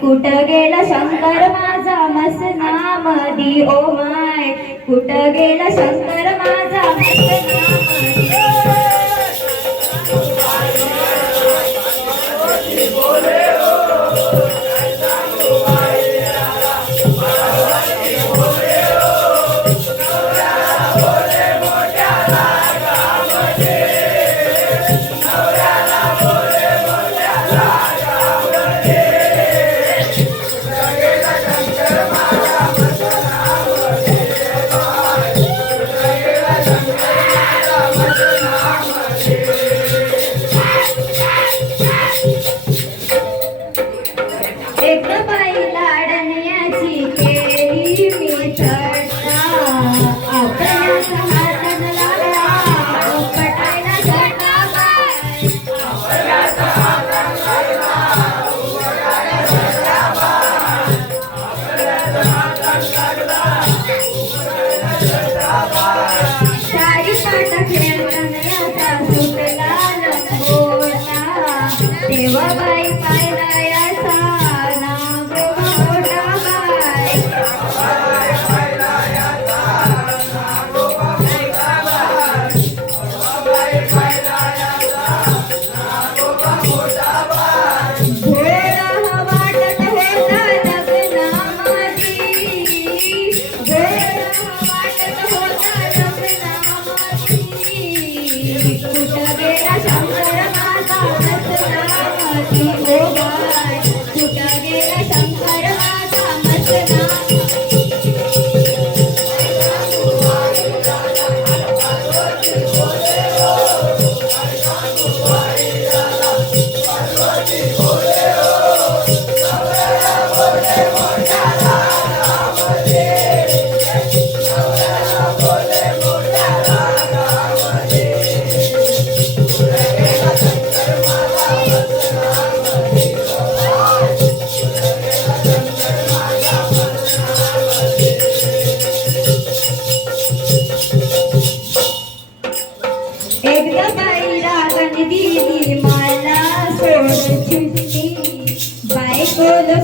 कुठं गेला शंकर माझा मसनामधी ओ माय कुठं गेला शंकर माझा मसनामधी एक बाई लाडण्याची केली मी चढता आपल्याला हातान लागला पटायला चढता बाई साडी पाटा खेळताना सुटला लंगोटा तेव्हा बाई पाहिला एकदा बाई रागाने दिली मला सोड चिठ्ठी बायकोला